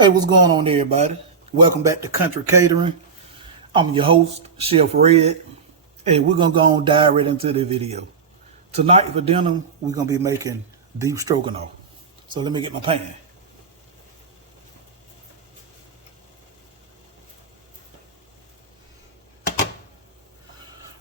Hey, what's going on everybody? Welcome back to Country Catering. I'm your host, Chef Red. Hey, we're going to go and dive right into the video. Tonight for dinner, we're going to be making beef stroganoff. So let me get my pan.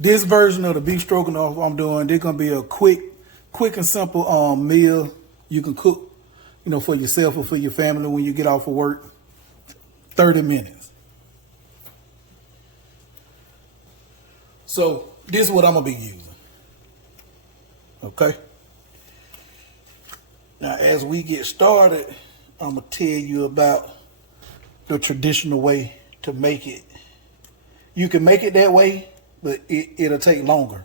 This version of the beef stroganoff I'm doing, they're going to be a quick and simple meal you can cook, for yourself or for your family when you get off of work. 30 minutes. So this is what I'm going to be using. Okay. Now, as we get started, I'm going to tell you about the traditional way to make it. You can make it that way, but it'll take longer.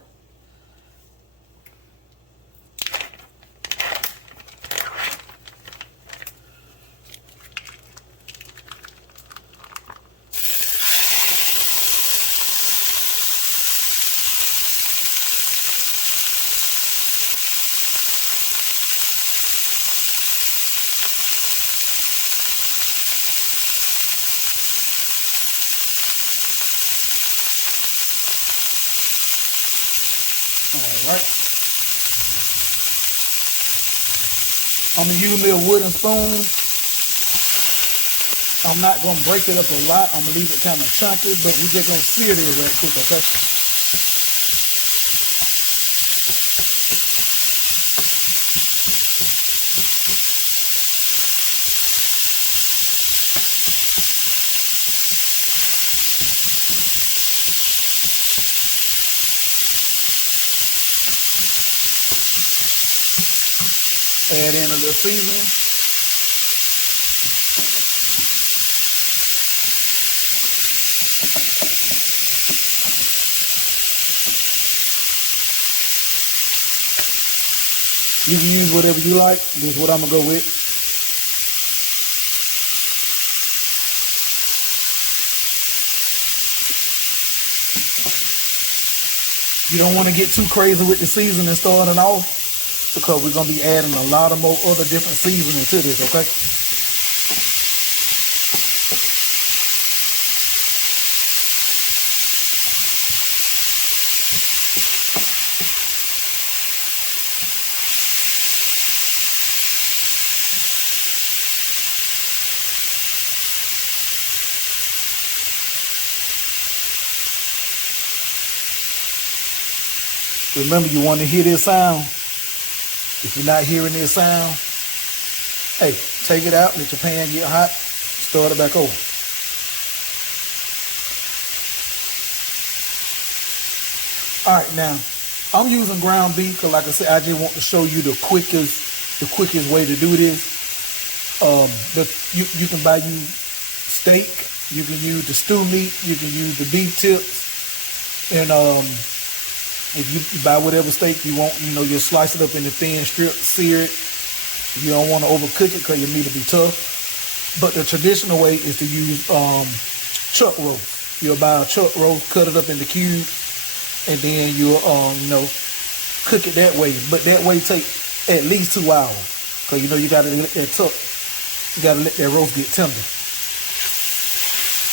Alright. I'm going to use me a wooden spoon. I'm not going to break it up a lot. I'm going to leave it kind of chunky, but we're just going to sear this right quick, okay? Add in a little seasoning. You can use whatever you like. This is what I'm going to go with. You don't want to get too crazy with the seasoning starting off, because we're going to be adding a lot of more other different seasoning to this, okay? Remember, you want to hear this sound. If you're not hearing this sound, hey, take it out, let your pan get hot, start it back over. All right, now, I'm using ground beef because, like I said, I just want to show you the quickest way to do this. You can buy you steak, you can use the stew meat, you can use the beef tips, and if you buy whatever steak you want, you slice it up into thin strips, sear it. You don't want to overcook it because your meat will be tough. But the traditional way is to use chuck roast. You'll buy a chuck roast, cut it up into cubes, and then you'll cook it that way. But that way take at least 2 hours, because you gotta let that chuck, you gotta let that roast get tender.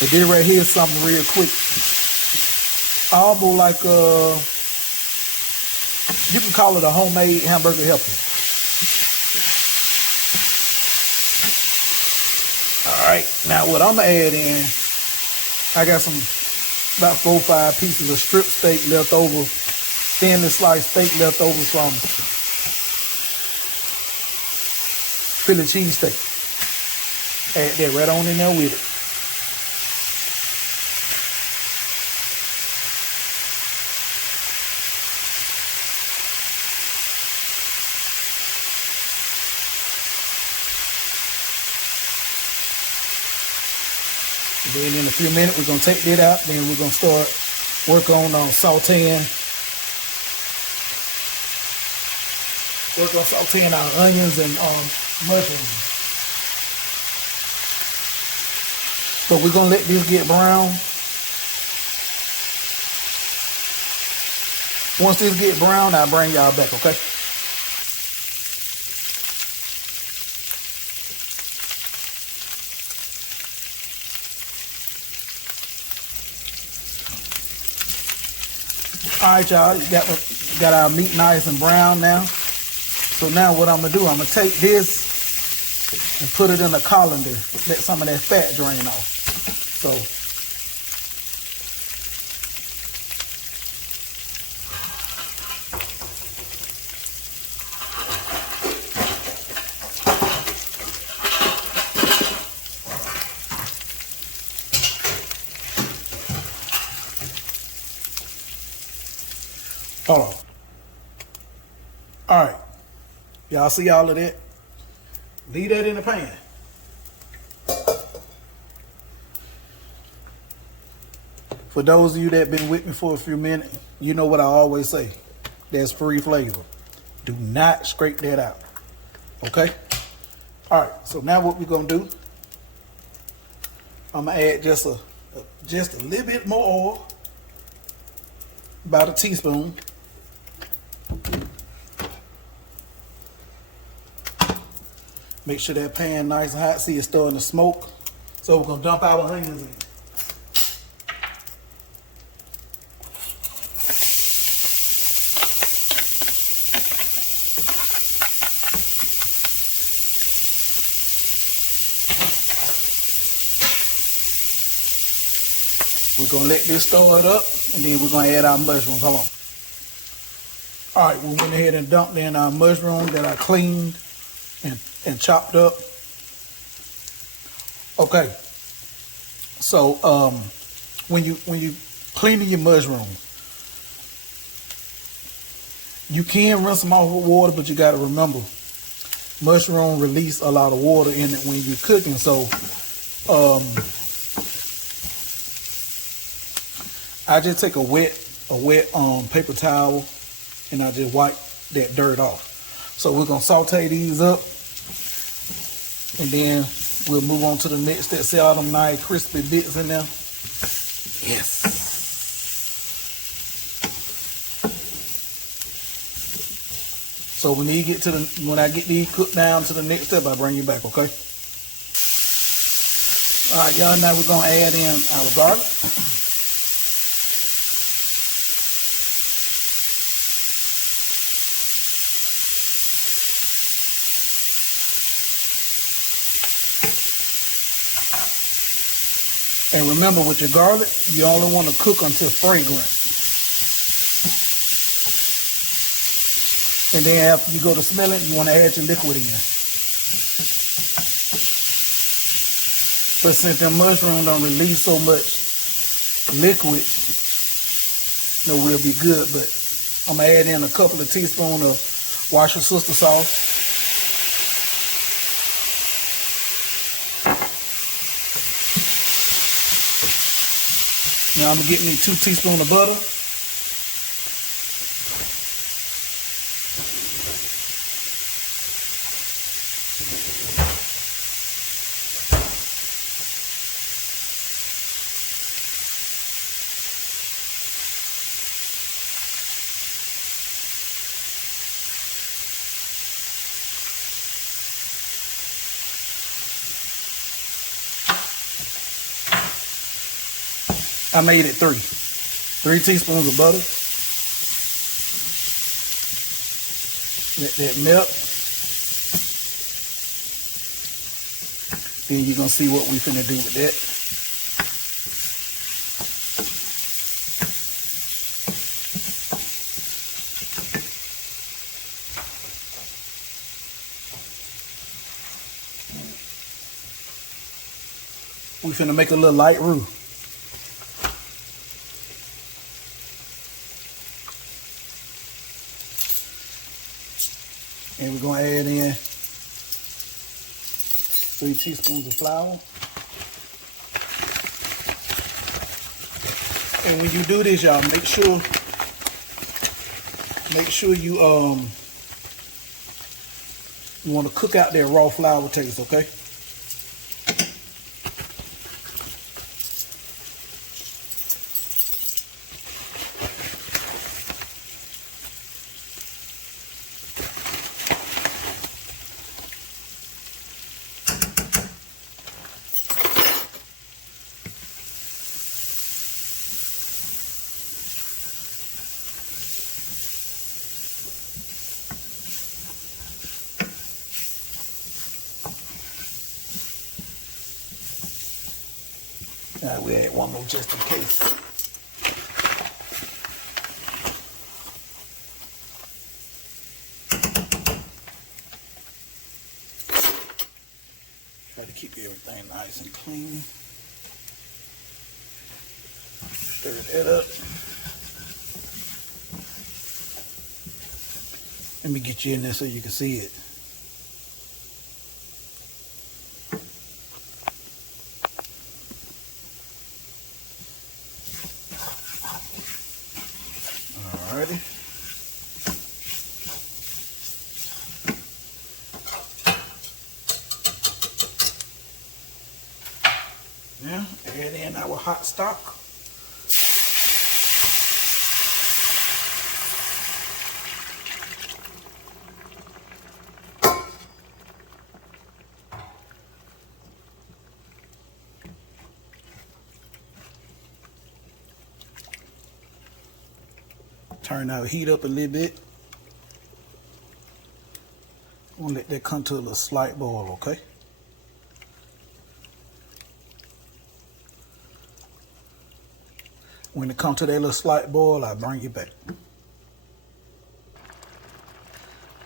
And then right here is something real quick. Almost like you can call it a homemade hamburger helper. All right, now what I'm gonna add in, I got about 4 or 5 pieces of strip steak left over, thinly sliced steak left over from Philly cheesesteak. Add that right on in there with it. Then in a few minutes, we're going to take that out. Then we're going to start work on sauteing our onions and mushrooms. So we're going to let this get brown. Once this get brown, I'll bring y'all back, okay? right, y'all, got our meat nice and brown now. So now what I'm gonna do, I'm gonna take this and put it in a colander, let some of that fat drain off. So hold on. All right, y'all see all of that? Leave that in the pan. For those of you that been with me for a few minutes, you know what I always say. That's free flavor. Do not scrape that out. Okay? All right, so now what we're gonna do, I'm gonna add just a little bit more oil, about a teaspoon. Make sure that pan nice and hot. See, it's starting to smoke. So we're gonna dump our onions in. We're gonna let this stir it up, and then we're gonna add our mushrooms. Hold on. All right, we went ahead and dumped in our mushrooms that I cleaned and chopped up. Okay. So when you cleaning your mushroom, you can rinse them off with water, but you got to remember, mushroom release a lot of water in it when you're cooking. So I just take a wet paper towel and I just wipe that dirt off. So we're gonna saute these up, and then we'll move on to the next step. See all them nice crispy bits in there? Yes. So when I get these cooked down to the next step, I bring you back, okay? All right, y'all, now we're gonna add in our garlic. And remember, with your garlic, you only want to cook until fragrant. And then after you go to smell it, you want to add your liquid in. But since the mushroom don't release so much liquid, we'll be good. But I'm going to add in a couple of teaspoons of Wash Your Sister sauce. Now I'm going to get me 2 teaspoons of butter. I made it 3 teaspoons of butter. Let that melt. Then you're gonna see what we finna do with that. We finna make a little light roux. And we're going to add in 3 teaspoons of flour. And when you do this, y'all, make sure you want to cook out that raw flour taste, okay? Now we add one more just in case. Try to keep everything nice and clean. Stir that up. Let me get you in there so you can see it. Alrighty. Now add in our hot stock. Turn our heat up a little bit. I'm gonna let that come to a slight boil, okay? When it comes to that little slight boil, I bring it back.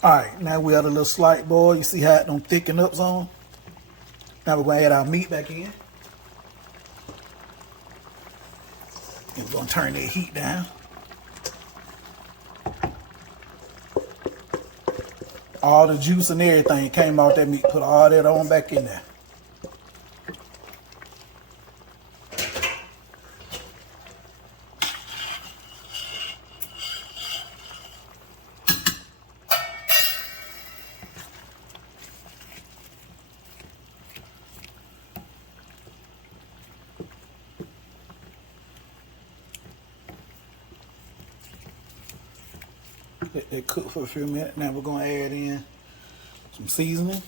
All right, now we have a little slight boil. You see how it don't thicken up some? Now we're gonna add our meat back in. And we're gonna turn that heat down. All the juice and everything came out that meat. Put all that on back in there. Let that cook for a few minutes. Now we're going to add in some seasoning.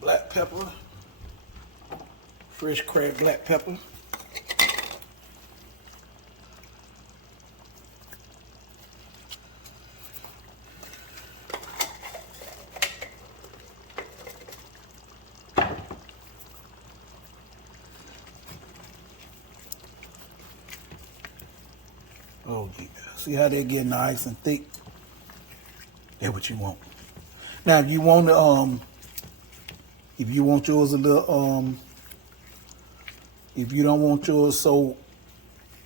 Black pepper. Fresh cracked black pepper. Oh yeah, see how they get nice and thick? That's what you want. Now if you want to, if you want yours a little, if you don't want yours so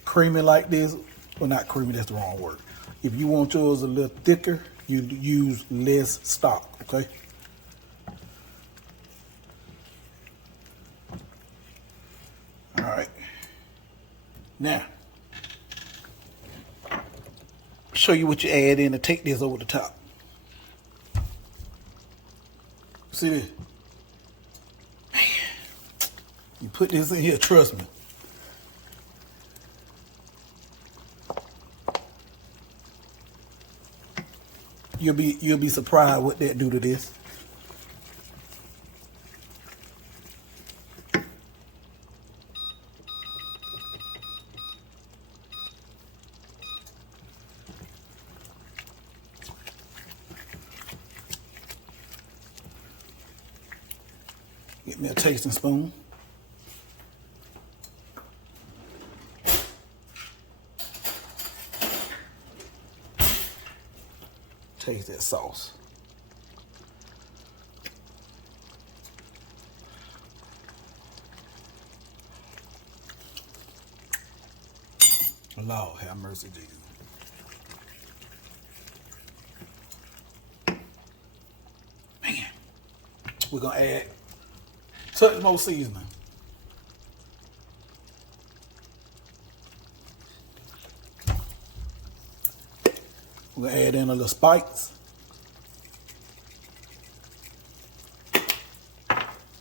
creamy like this, well not creamy, that's the wrong word. If you want yours a little thicker, you use less stock, okay? All right. Now, show you what you add in to take this over the top. See this? Man, you put this in here, trust me. You'll be surprised what that do to this. Get me a tasting spoon. Taste that sauce. Lord have mercy, Jesus. Man, we're gonna add touch more seasoning. We're gonna add in a little spice.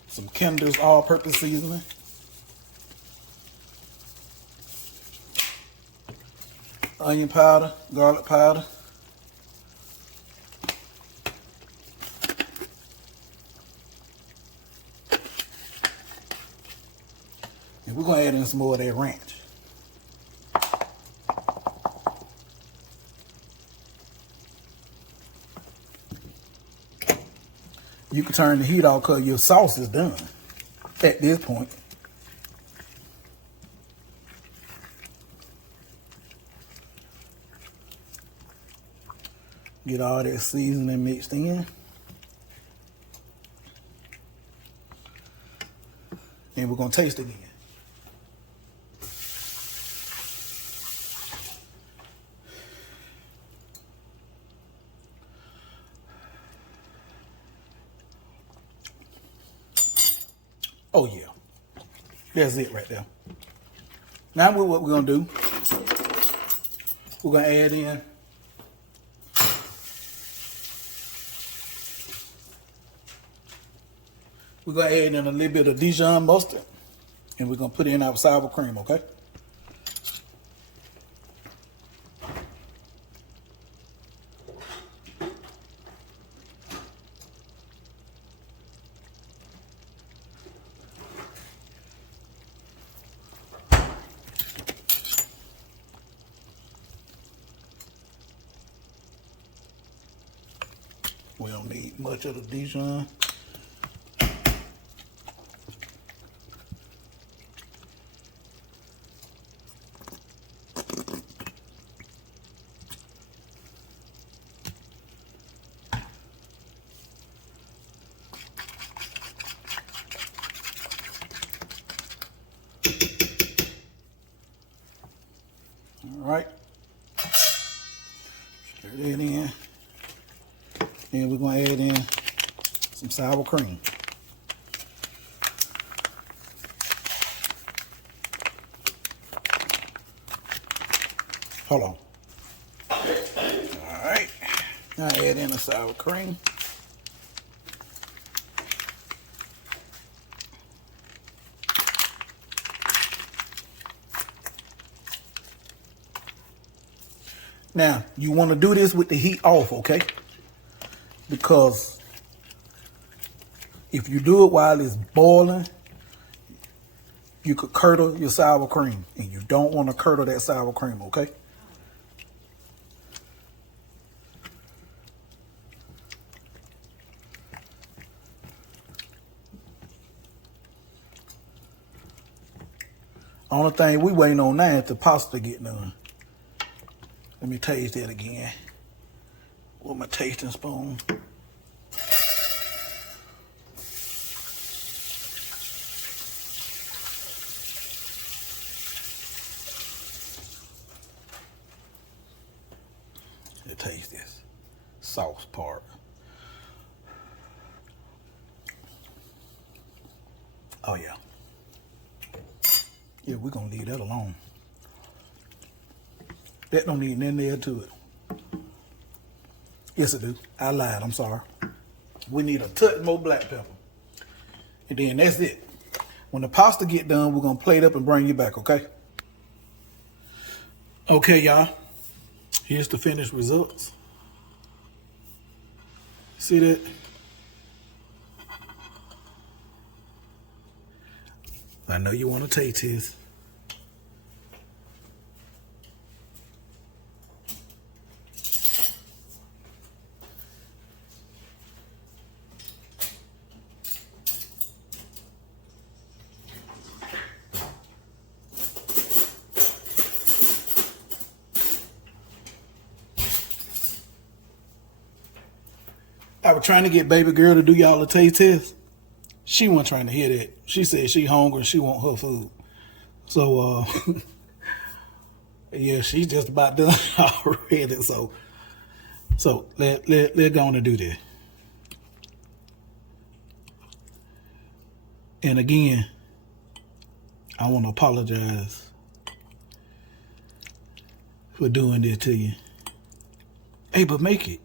Some Kinder's all-purpose seasoning. Onion powder, garlic powder. And we're gonna add in some more of that ranch. You can turn the heat off because your sauce is done at this point. Get all that seasoning mixed in. And we're going to taste it again. Oh yeah, that's it right there. Now what we're gonna do, we're gonna add in a little bit of Dijon mustard, and we're gonna put in our sour cream, okay? We don't need much of the Dijon. All right. Stir that in. Then we're going to add in some sour cream. Hold on. All right. Now add in the sour cream. Now, you want to do this with the heat off, okay? Because if you do it while it's boiling, you could curdle your sour cream. And you don't want to curdle that sour cream, okay? Only thing we waiting on now is the pasta get done. Let me taste that again with my tasting spoon. Let's taste this sauce part. Oh yeah. Yeah, we're gonna leave that alone. That don't need nothing there to it. Yes, it do. I lied. I'm sorry. We need a touch more black pepper. And then that's it. When the pasta get done, we're going to plate up and bring you back, okay? Okay, y'all. Here's the finished results. See that? I know you want to taste this. I was trying to get baby girl to do y'all a taste test. She wasn't trying to hear that. She said she hungry and she want her food. So, yeah, she's just about done already. So let's go on and do that. And again, I want to apologize for doing this to you. Hey, but make it.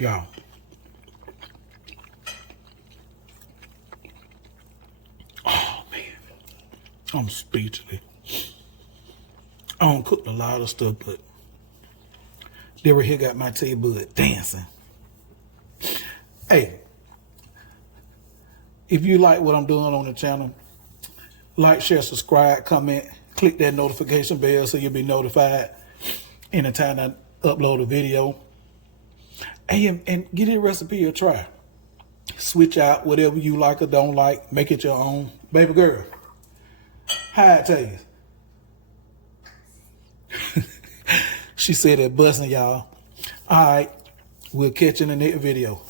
Y'all. Oh, man. I'm speechless. I don't cook a lot of stuff, but they were here got my taste bud dancing. Hey, If you like what I'm doing on the channel, like, share, subscribe, comment, click that notification bell so you'll be notified anytime I upload a video. And give that recipe a try. Switch out whatever you like or don't like. Make it your own. Baby girl, how it taste? She said it busting, y'all. All right, we'll catch you in the next video.